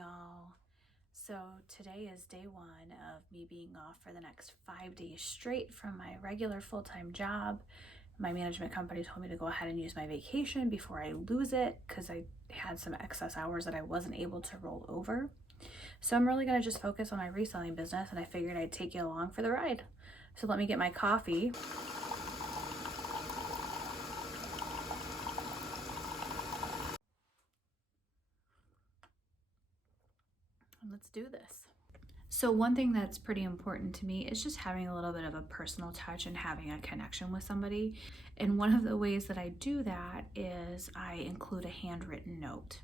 y'all. So today is day one of me being off for the next 5 days straight from my regular full-time job. My management company told me to go ahead and use my vacation before I lose it because I had some excess hours that I wasn't able to roll over. So I'm really gonna just focus on my reselling business, and I figured I'd take you along for the ride. So let me get my coffee. Let's do this. So one thing that's pretty important to me is just having a little bit of a personal touch and having a connection with somebody. And one of the ways that I do that is I include a handwritten note.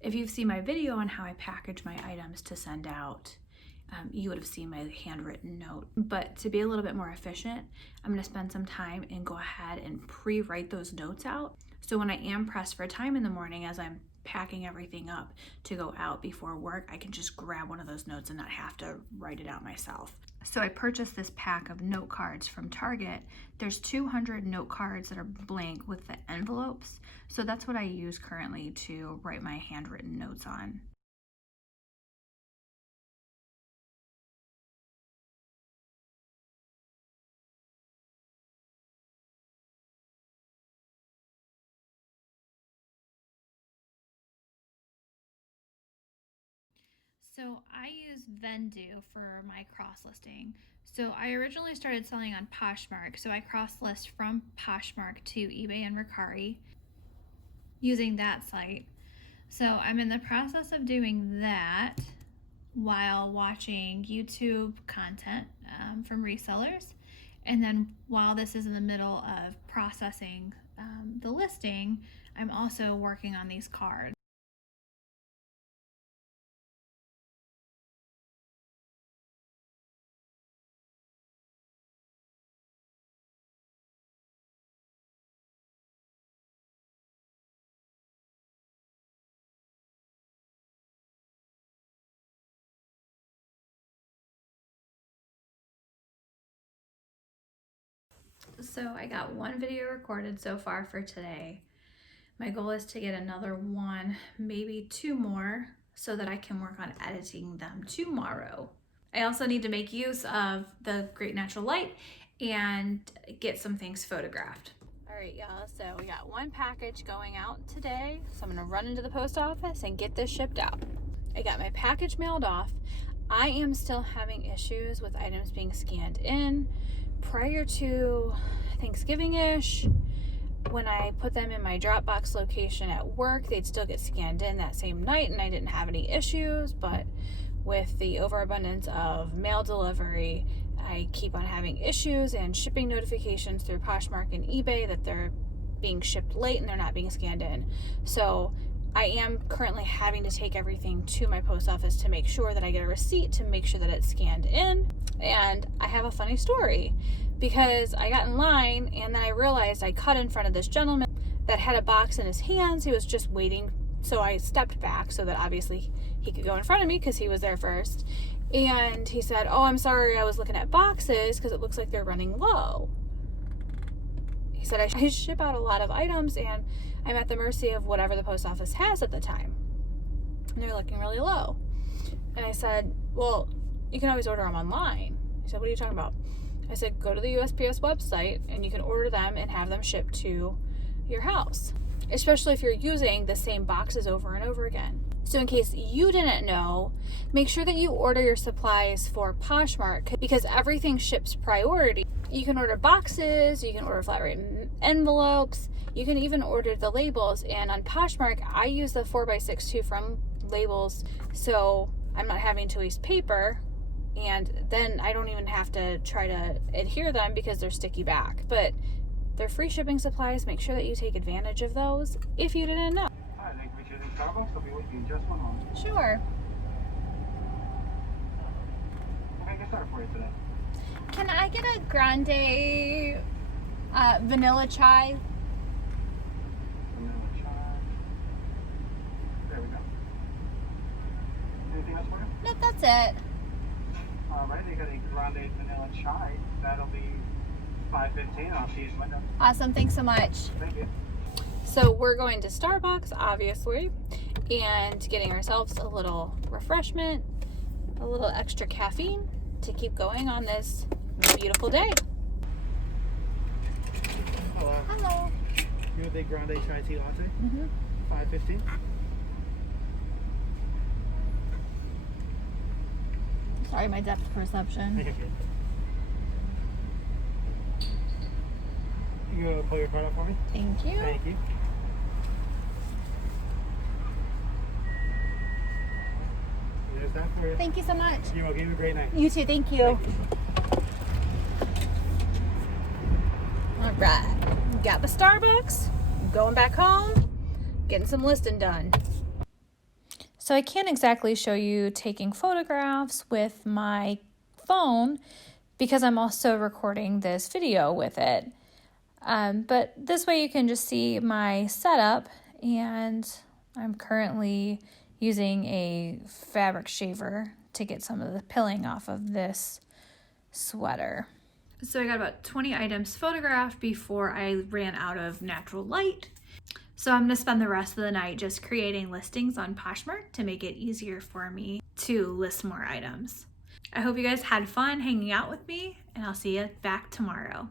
If you've seen my video on how I package my items to send out, you would have seen my handwritten note. But to be a little bit more efficient, I'm going to spend some time and go ahead and pre-write those notes out. So when I am pressed for time in the morning as I'm packing everything up to go out before work, I can just grab one of those notes and not have to write it out myself. So I purchased this pack of note cards from Target. There's 200 note cards that are blank with the envelopes. So that's what I use currently to write my handwritten notes on. So I use Vendoo for my cross listing. So I originally started selling on Poshmark. So I cross list from Poshmark to eBay and Mercari using that site. So I'm in the process of doing that while watching YouTube content from resellers. And then while this is in the middle of processing the listing, I'm also working on these cards. So I got one video recorded so far for today. My goal is to get another one, maybe two more, so that I can work on editing them tomorrow. I also need to make use of the great natural light and get some things photographed. All right, y'all, so we got one package going out today. So I'm gonna run into the post office and get this shipped out. I got my package mailed off. I am still having issues with items being scanned in. Prior to Thanksgiving-ish, when I put them in my Dropbox location at work, they'd still get scanned in that same night and I didn't have any issues. But with the overabundance of mail delivery, I keep on having issues and shipping notifications through Poshmark and eBay that they're being shipped late and they're not being scanned in. So I am currently having to take everything to my post office to make sure that I get a receipt to make sure that it's scanned in. And I have a funny story because I got in line and then I realized I cut in front of this gentleman that had a box in his hands. He was just waiting. So I stepped back so that obviously he could go in front of me because he was there first. And he said, "Oh, I'm sorry, I was looking at boxes because it looks like they're running low." He said, I ship out a lot of items and I'm at the mercy of whatever the post office has at the time. And they're looking really low. And I said, "Well, you can always order them online." He said, "What are you talking about?" I said, "Go to the USPS website and you can order them and have them shipped to your house, especially if you're using the same boxes over and over again." So in case you didn't know, make sure that you order your supplies for Poshmark because everything ships priority. You can order boxes, you can order flat rate envelopes, you can even order the labels. And on Poshmark, I use the 4x6 too from labels, so I'm not having to waste paper. And then I don't even have to try to adhere them because they're sticky back. But they're free shipping supplies. Make sure that you take advantage of those if you didn't know. Hi, thank you for choosing Starbucks. I'll be with you in just one moment. Sure. What can I get started for you today? Can I get a grande vanilla chai? Vanilla chai. There we go. Anything else for you? Nope, that's it. Alright, you got a grande vanilla chai. That'll be $5.15. I'll see you in the window. Awesome, thanks so much. Thank you. So we're going to Starbucks, obviously, and getting ourselves a little refreshment, a little extra caffeine to keep going on this beautiful day. Hello. Hello. You a big grande chai tea latte? Mm-hmm. $5.15. Sorry, my depth perception. You gonna pull your card up for me? Thank you. Thank you. There's that for you. Thank you so much. You're welcome. Have a great night. You too. Thank you. All right. Got the Starbucks. Going back home. Getting some listing done. So I can't exactly show you taking photographs with my phone because I'm also recording this video with it. But this way you can just see my setup, and I'm currently using a fabric shaver to get some of the pilling off of this sweater. So I got about 20 items photographed before I ran out of natural light. So I'm going to spend the rest of the night just creating listings on Poshmark to make it easier for me to list more items. I hope you guys had fun hanging out with me, and I'll see you back tomorrow.